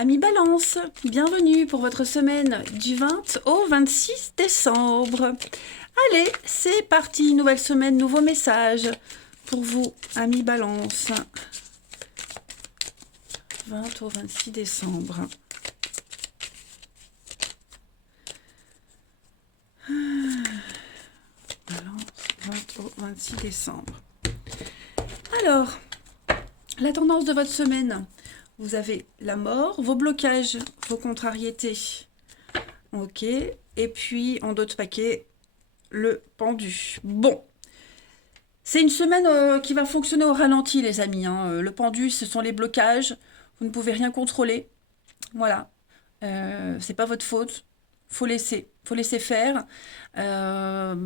Amis Balance, bienvenue pour votre semaine du 20 au 26 décembre. Allez, c'est parti, nouvelle semaine, nouveau message pour vous, amis Balance. 20 au 26 décembre. Balance, 20 au 26 décembre. Alors, la tendance de votre semaine. Vous avez la mort, vos blocages, vos contrariétés. Ok. Et puis, en d'autres paquets, le pendu. Bon. C'est une semaine qui va fonctionner au ralenti, les amis, hein. Le pendu, ce sont les blocages. Vous ne pouvez rien contrôler. Voilà. C'est pas votre faute. Faut laisser faire. Euh,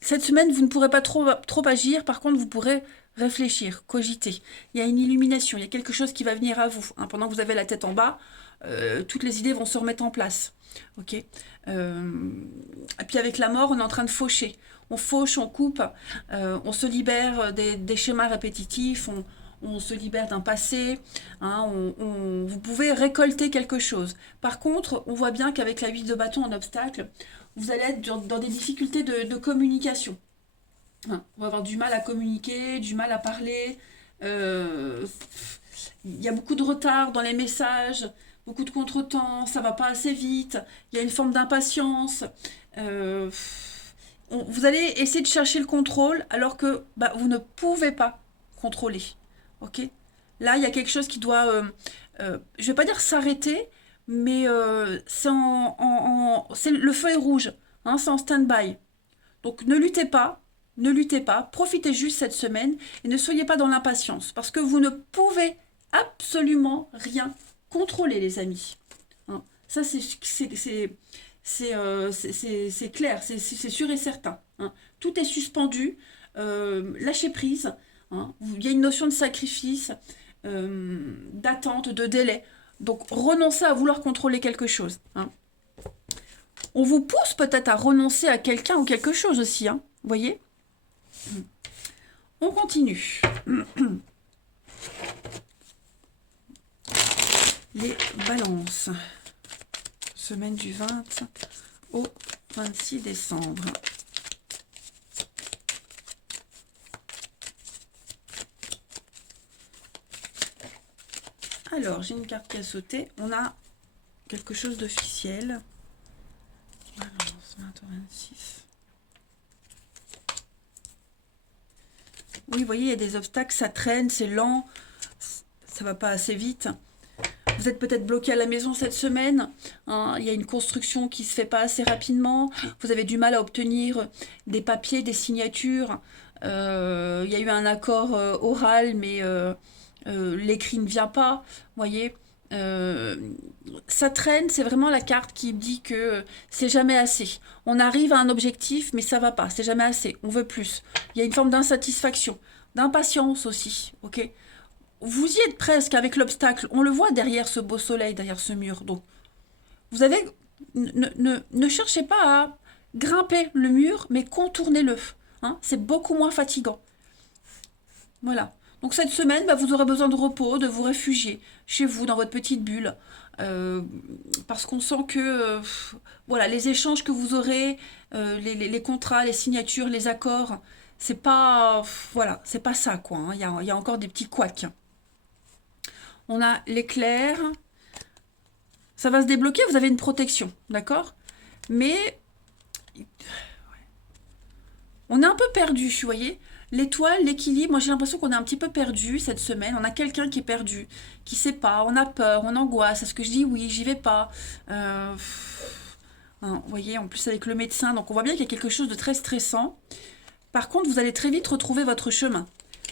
Cette semaine, vous ne pourrez pas trop agir. Par contre, vous pourrez réfléchir, cogiter. Il y a une illumination, il y a quelque chose qui va venir à vous, hein. Pendant que vous avez la tête en bas, toutes les idées vont se remettre en place. Ok. Et puis avec la mort, on est en train de faucher. On fauche, on coupe, on se libère des schémas répétitifs, on se libère d'un passé, hein, vous pouvez récolter quelque chose. Par contre, on voit bien qu'avec la 8 de bâton en obstacle, vous allez être dans des difficultés de communication. Hein, on va avoir du mal à communiquer, du mal à parler. Il y a beaucoup de retard dans les messages, beaucoup de contretemps, ça va pas assez vite. Il y a une forme d'impatience. Euh, Vous allez essayer de chercher le contrôle alors que vous ne pouvez pas contrôler. Ok. Là, il y a quelque chose qui doit, je vais pas dire s'arrêter, mais le feu est rouge, hein, c'est en stand-by. Donc ne luttez pas, profitez juste cette semaine et ne soyez pas dans l'impatience parce que vous ne pouvez absolument rien contrôler, les amis. Hein, ça, c'est clair, c'est sûr et certain. Hein. Tout est suspendu, lâchez prise. Hein. Il y a une notion de sacrifice, d'attente, de délai. Donc renoncez à vouloir contrôler quelque chose. Hein. On vous pousse peut-être à renoncer à quelqu'un ou quelque chose aussi. Hein. Vous voyez? On continue. Les balances. Semaine du 20 au 26 décembre. Alors, j'ai une carte qui a sauté. On a quelque chose d'officiel. Balance, 20 au 26. Oui, vous voyez, il y a des obstacles, ça traîne, c'est lent, ça va pas assez vite. Vous êtes peut-être bloqué à la maison cette semaine, hein, il y a une construction qui se fait pas assez rapidement, vous avez du mal à obtenir des papiers, des signatures, il y a eu un accord oral, mais l'écrit ne vient pas, vous voyez. Euh, Ça traîne, c'est vraiment la carte qui dit que c'est jamais assez. On arrive à un objectif, mais ça va pas, c'est jamais assez, on veut plus. Il y a une forme d'insatisfaction, d'impatience aussi, ok. Vous y êtes presque avec l'obstacle, on le voit derrière ce beau soleil, derrière ce mur. Donc, vous avez, ne cherchez pas à grimper le mur, mais contournez-le. Hein, c'est beaucoup moins fatigant. Voilà. Donc cette semaine, vous aurez besoin de repos, de vous réfugier chez vous, dans votre petite bulle. Euh, Parce qu'on sent que voilà, les échanges que vous aurez, les contrats, les signatures, les accords, c'est pas, voilà, c'est pas ça, quoi. Hein. Il y a encore des petits couacs. On a l'éclair. Ça va se débloquer, vous avez une protection, d'accord? Mais on est un peu perdu, vous voyez? L'étoile, l'équilibre, moi j'ai l'impression qu'on est un petit peu perdu cette semaine. On a quelqu'un qui est perdu, qui sait pas, on a peur, on angoisse. Est-ce que je dis oui, j'y vais pas? Hein, vous voyez, en plus avec le médecin, donc on voit bien qu'il y a quelque chose de très stressant. Par contre, vous allez très vite retrouver votre chemin.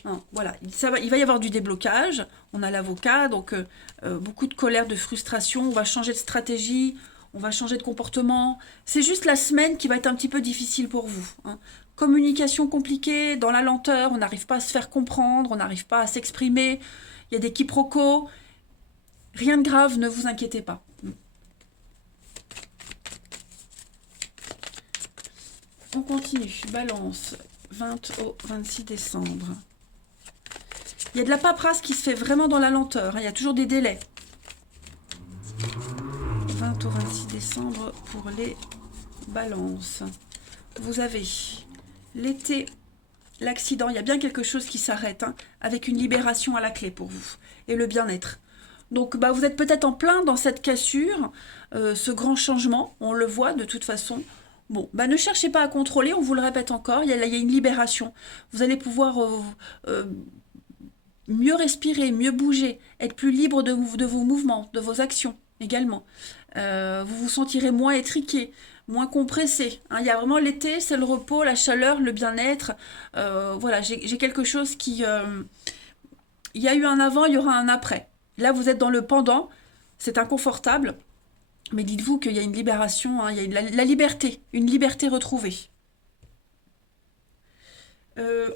Hein, voilà, il va y avoir du déblocage. On a l'avocat, donc beaucoup de colère, de frustration. On va changer de stratégie, on va changer de comportement. C'est juste la semaine qui va être un petit peu difficile pour vous. Hein. Communication compliquée, dans la lenteur, on n'arrive pas à se faire comprendre, on n'arrive pas à s'exprimer. Il y a des quiproquos. Rien de grave, ne vous inquiétez pas. On continue. Balance, 20 au 26 décembre. Il y a de la paperasse qui se fait vraiment dans la lenteur. Hein. Il y a toujours des délais. 20 au 26 décembre pour les balances. Vous avez l'été, l'accident, il y a bien quelque chose qui s'arrête, hein, avec une libération à la clé pour vous, et le bien-être. Donc bah, vous êtes peut-être en plein dans cette cassure, ce grand changement, on le voit de toute façon. Bon, bah, ne cherchez pas à contrôler, on vous le répète encore, il y a une libération. Vous allez pouvoir euh, mieux respirer, mieux bouger, être plus libre de vos mouvements, de vos actions également. Vous vous sentirez moins étriqué, moins compressé, hein. Il y a vraiment l'été, c'est le repos, la chaleur, le bien-être. Voilà, j'ai quelque chose qui... il y a eu un avant, il y aura un après. Là, vous êtes dans le pendant, c'est inconfortable, mais dites-vous qu'il y a une libération, hein, il y a la liberté, une liberté retrouvée.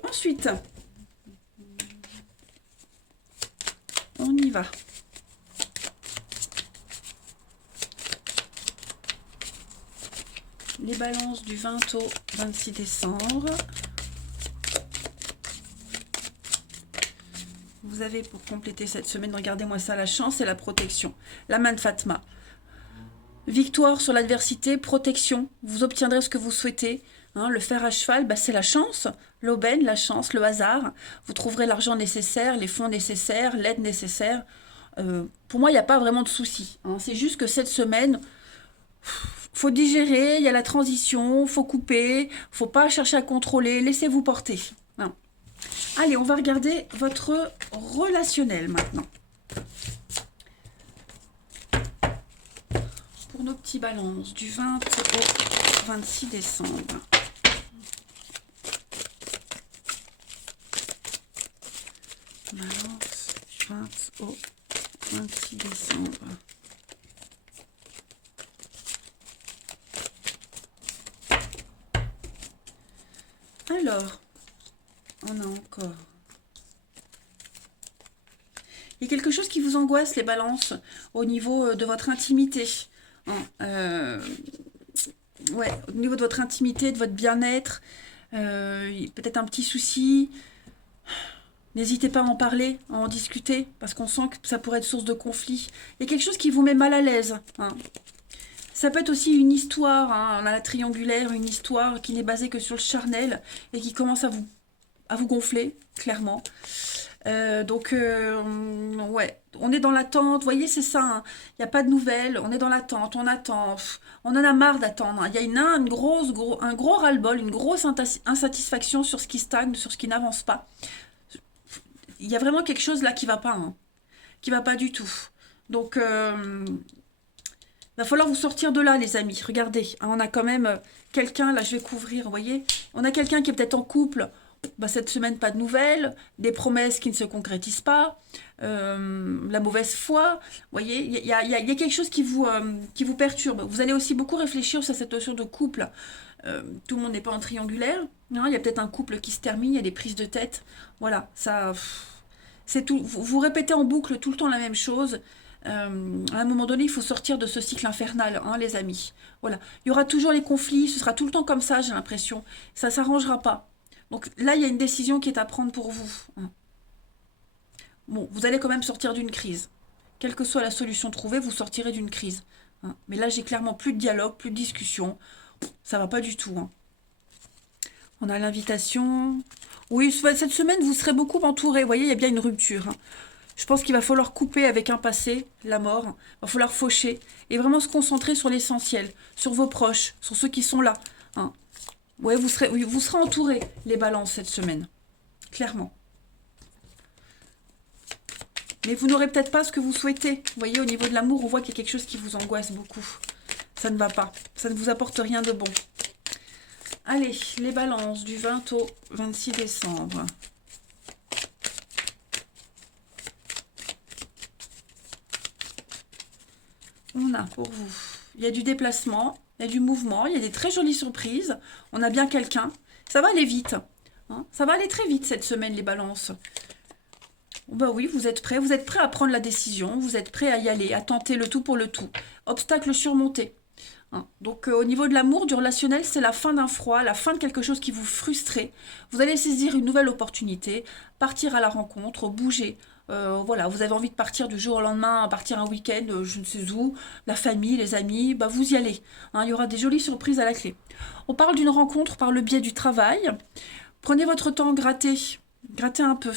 Ensuite, on y va. Les balances du 20 au 26 décembre. Vous avez pour compléter cette semaine, regardez-moi ça, la chance et la protection. La main de Fatma. Victoire sur l'adversité, protection. Vous obtiendrez ce que vous souhaitez. Hein, le fer à cheval, bah, c'est la chance. L'aubaine, la chance, le hasard. Vous trouverez l'argent nécessaire, les fonds nécessaires, l'aide nécessaire. Pour moi, il n'y a pas vraiment de souci, hein. C'est juste que cette semaine, faut digérer, il y a la transition, faut couper, faut pas chercher à contrôler, laissez-vous porter. Hein. Allez, on va regarder votre relationnel maintenant. Pour nos petits balances du 20 au 26 décembre. Balance 20 au 26 décembre. Alors, on a encore. Il y a quelque chose qui vous angoisse, les balances, au niveau de votre intimité. Hein, ouais, au niveau de votre intimité, de votre bien-être. Peut-être un petit souci. N'hésitez pas à en parler, à en discuter, parce qu'on sent que ça pourrait être source de conflit. Il y a quelque chose qui vous met mal à l'aise. Hein. Ça peut être aussi une histoire, hein, on a la triangulaire, une histoire qui n'est basée que sur le charnel et qui commence à vous gonfler, clairement. Ouais, on est dans l'attente, vous voyez, c'est ça, hein. Il n'y a pas de nouvelles, on est dans l'attente, on attend, on en a marre d'attendre, hein. Il y a un gros ras-le-bol, une grosse insatisfaction sur ce qui stagne, sur ce qui n'avance pas. Il y a vraiment quelque chose là qui va pas, hein, qui va pas du tout. Donc, va falloir vous sortir de là, les amis. Regardez, hein, on a quand même quelqu'un, là je vais couvrir, vous voyez. On a quelqu'un qui est peut-être en couple, bah, cette semaine pas de nouvelles, des promesses qui ne se concrétisent pas, la mauvaise foi, vous voyez. Il y a quelque chose qui vous perturbe. Vous allez aussi beaucoup réfléchir sur cette notion de couple. Tout le monde n'est pas en triangulaire, hein, il y a peut-être un couple qui se termine, il y a des prises de tête. Voilà, ça... C'est tout. Vous répétez en boucle tout le temps la même chose. À un moment donné, il faut sortir de ce cycle infernal, hein, les amis. Voilà. Il y aura toujours les conflits, ce sera tout le temps comme ça, j'ai l'impression. Ça ne s'arrangera pas. Donc là, il y a une décision qui est à prendre pour vous. Hein. Bon, vous allez quand même sortir d'une crise. Quelle que soit la solution trouvée, vous sortirez d'une crise. Hein. Mais là, j'ai clairement plus de dialogue, plus de discussion. Ça va pas du tout. Hein. On a l'invitation. Oui, cette semaine, vous serez beaucoup entouré. Vous voyez, il y a bien une rupture. Hein. Je pense qu'il va falloir couper avec un passé, la mort. Il va falloir faucher et vraiment se concentrer sur l'essentiel, sur vos proches, sur ceux qui sont là. Hein. Ouais, vous serez entouré, les balances, cette semaine. Clairement. Mais vous n'aurez peut-être pas ce que vous souhaitez. Vous voyez, au niveau de l'amour, on voit qu'il y a quelque chose qui vous angoisse beaucoup. Ça ne va pas. Ça ne vous apporte rien de bon. Allez, les balances du 20 au 26 décembre. On a pour vous, il y a du déplacement, il y a du mouvement, il y a des très jolies surprises. On a bien quelqu'un. Ça va aller vite. Hein, ça va aller très vite cette semaine, les balances. Bah oui, vous êtes prêts à prendre la décision, vous êtes prêts à y aller, à tenter le tout pour le tout. Obstacle surmonté. Hein. Donc au niveau de l'amour, du relationnel, c'est la fin d'un froid, la fin de quelque chose qui vous frustrait. Vous allez saisir une nouvelle opportunité, partir à la rencontre, bouger, Voilà, vous avez envie de partir du jour au lendemain, partir un week-end, je ne sais où, la famille, les amis, bah vous y allez. Hein, il y aura des jolies surprises à la clé. On parle d'une rencontre par le biais du travail. Prenez votre temps, grattez un peu.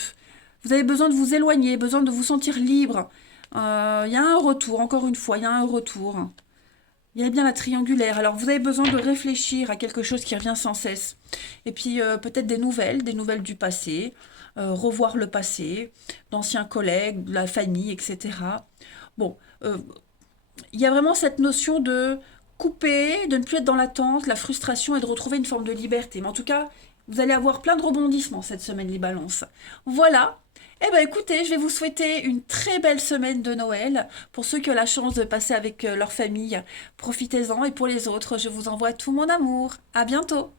Vous avez besoin de vous éloigner, besoin de vous sentir libre. Il y a un retour, encore une fois, il y a un retour. Il y a bien la triangulaire. Alors, vous avez besoin de réfléchir à quelque chose qui revient sans cesse. Et puis, peut-être des nouvelles du passé, revoir le passé, d'anciens collègues, de la famille, etc. Bon, il y a vraiment cette notion de couper, de ne plus être dans l'attente, la frustration et de retrouver une forme de liberté. Mais en tout cas, vous allez avoir plein de rebondissements cette semaine, les balances. Voilà. Eh ben écoutez, je vais vous souhaiter une très belle semaine de Noël. Pour ceux qui ont la chance de passer avec leur famille, profitez-en. Et pour les autres, je vous envoie tout mon amour. À bientôt.